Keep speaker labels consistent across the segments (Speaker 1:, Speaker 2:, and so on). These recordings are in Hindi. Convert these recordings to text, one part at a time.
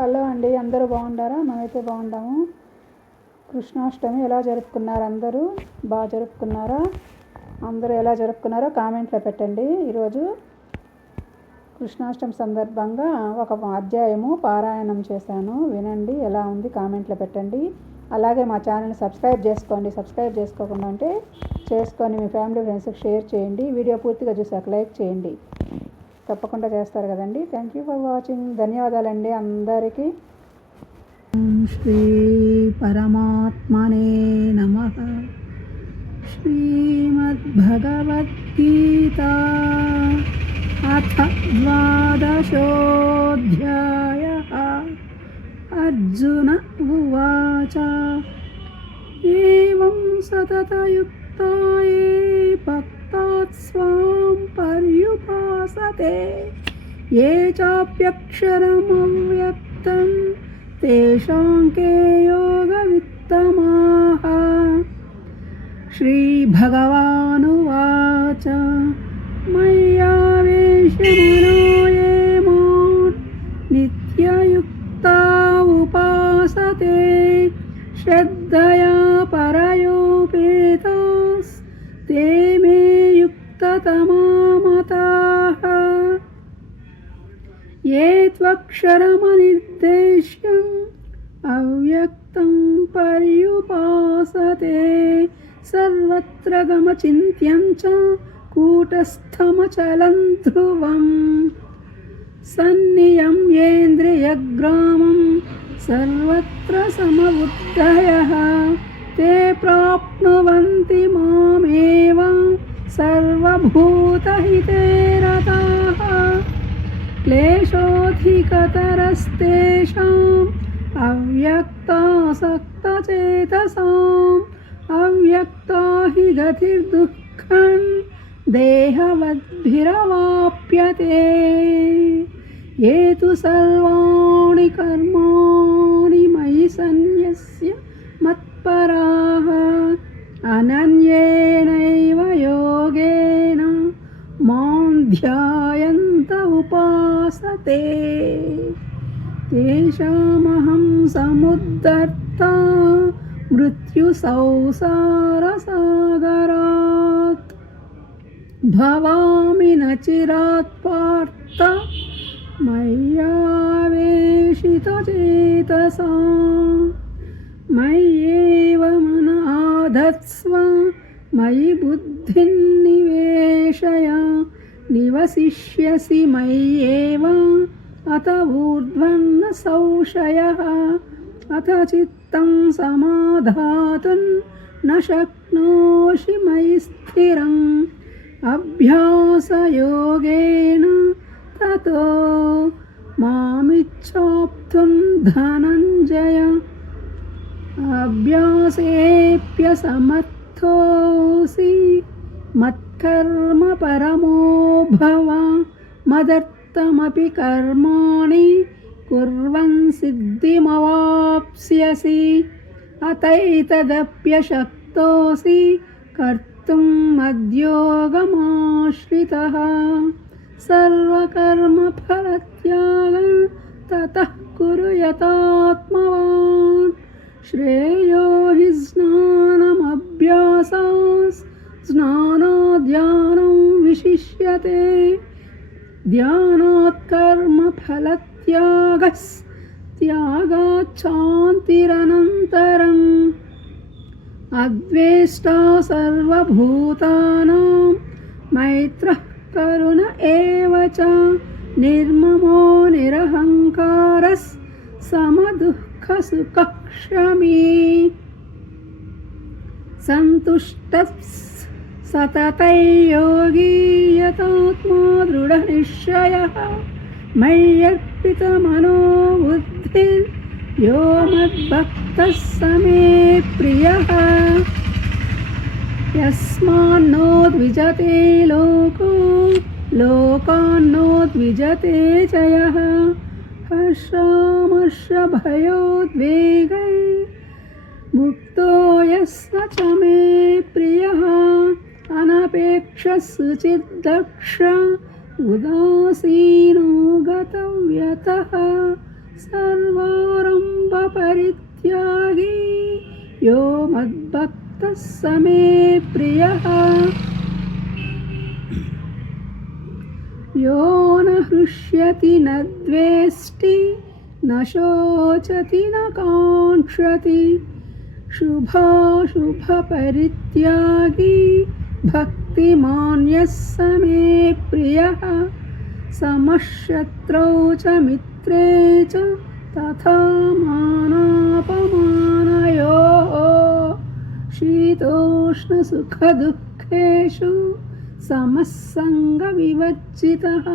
Speaker 1: హలో అండి అందరూ బాగుండారా? మనమైతే బాగుండాము. కృష్ణాష్టమి ఎలా జరుపుకున్నారు అందరూ? బాగా జరుపుకున్నారా? అందరూ ఎలా జరుపుకున్నారో కామెంట్లో పెట్టండి. ఈరోజు కృష్ణాష్టమి సందర్భంగా ఒక అధ్యాయము పారాయణం చేశాను. వినండి ఎలా ఉంది కామెంట్లో పెట్టండి. అలాగే మా ఛానల్ని సబ్స్క్రైబ్ చేసుకోండి. సబ్స్క్రైబ్ చేసుకోకుండా అంటే చేసుకొని మీ ఫ్యామిలీ ఫ్రెండ్స్కి షేర్ చేయండి. వీడియో పూర్తిగా చూసాక లైక్ చేయండి. తప్పకుండా చేస్తారు కదండి. థ్యాంక్ యూ ఫర్ వాచింగ్ ధన్యవాదాలండి అందరికీ. శ్రీ పరమాత్మనే నమ. శ్రీమద్భగవద్గీత अथ द्वादशोऽध्यायः अर्जुन उवाच एवं सततयुक्ताये पर्युपासते ये चाप्यक्षरमव्यक्तं तेषां के योगवित्तमाः श्रीभगवानुवाच मय्यावेशमनो ये मां नित्ययुक्ता उपासते श्रद्धया त्वक्षरमनिर्देश्यम् अव्यक्तं पर्युपासते सर्वत्र गमचिन्त्यं च कूटस्थमचलं ध्रुवम् सन्नियम्येन्द्रियग्रामं सर्वत्र समबुद्धयः ते प्राप्नुवन्ति मामेव सर्वभूतहिते रताः क्लेशोऽधिकतरस्तेषाम् अव्यक्तासक्तचेतसाम् अव्यक्ता हि गतिर्दुःखं देहवद्भिरवाप्यते। ये तु सर्वाणि कर्माणि मयि सन्न्यस्य। उपासते तेषामहं समुद्धर्ता मृत्युसंसारसागरात् भवामि न चिरात् पार्थ मय्यावेशितचेतसा मय्येव मन आधत्स्व मयि बुद्धिं निवेशय निवसिष्यसि मय्येव। अत ऊर्ध्वन्न संशयः। अथ चित्तं समाधातुं न शक्नोषि मयि स्थिरम्। अभ्यासयोगेन ततो मामिच्छाप्तुं धनञ्जय। अभ्यासेऽप्यसमर्थोऽसि मत्कर्म परमो भव मदर्थमपि कर्माणि कुर्वन् सिद्धिमवाप्स्यसि अतैतदप्यशक्तोऽसि कर्तुं मद्योगमाश्रितः सर्वकर्मफलत्यागं ततः कुरु यतात्मवान् श्रेयो विशिष्यते ध्यानात् कर्मफलत्यागस्त्यागाच्छान्तिरनन्तरम् अद्वेष्टा सर्वभूतानां। मैत्रः करुण एव च। निर्ममो निरहङ्कारः समदुःखसुखः सन्तुष्टः सततैयोगी यतात्मा दृढनिश्चयः मय्यर्पितमनो बुद्धिर्यो मद्भक्तः स मे प्रियः यस्मान्नो द्विजते लोको लोकान्नो द्विजते च यः हर्षामर्षभयोद्वेगै मुक्तो यस्य च मे अनपेक्षसुचिद्दक्ष उदासीनो गतव्यतः सर्व
Speaker 2: परित्यागी यो मद्भक्तः स मे प्रियः। यो न हृष्यति न द्वेष्टि, न शोचति न काङ्क्षति। शुभाशुभपरित्यागी भक्तिमान्यः स मे प्रियः समशत्रौ च मित्रे च तथा मानापमानयोः शीतोष्णसुखदुःखेषु समः सङ्गविवर्जितः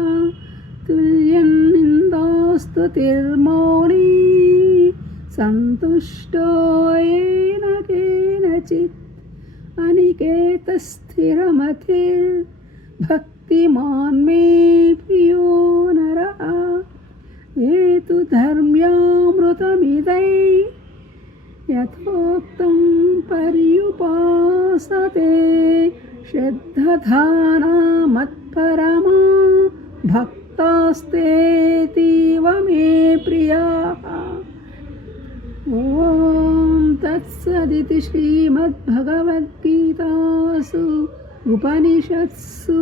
Speaker 2: तुल्यन्निन्दास्तुतिर्मौनी सन्तुष्टो येन केनचित् अनिकेतस्थिरमतिर्भक्तिमान् मे प्रियो नरः। ये तु धर्म्यामृतमिदै यथोक्तं पर्युपासते। श्रद्धधाना मत्परमा भक्तास्तेतीव मे प्रियाः। ॐ तत्सदिति श्रीमद्भगवद्गीतासु उपनिषत्सु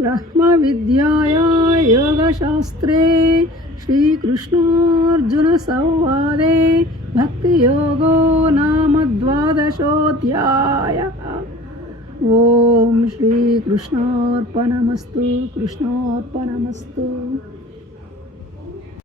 Speaker 2: ब्रह्मविद्याया योगशास्त्रे श्रीकृष्णार्जुनसंवादे भक्तियोगो नाम द्वादशोऽध्यायः ॐ श्रीकृष्णार्पणमस्तु कृष्णार्पणमस्तु।